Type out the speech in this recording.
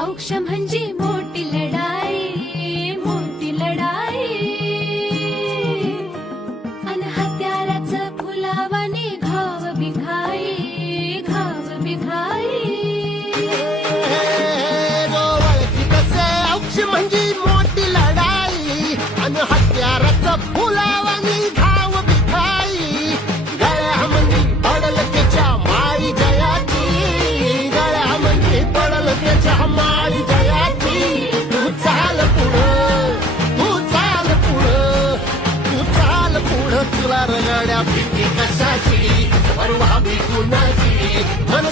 औक्ष म्हणजे मोठी लढाई, मोठी लढाई. अन हत्याराचं फुलावानी घाव बिघाई, घाव बिघाई. औक्ष म्हणजे मोठी लढाई अन हत्याराचं फुलावानी घाव बिघाई. गळ्यामध्ये पडल त्याच्या माळी जयाची, गळ्यामध्ये पडल त्याच्या माळी जयाची. तू चाल पुढं, तू चाल पुढं, तू चाल पुढं. तुला रगड्या भीती कशाची, परवा भी कुणाची. मन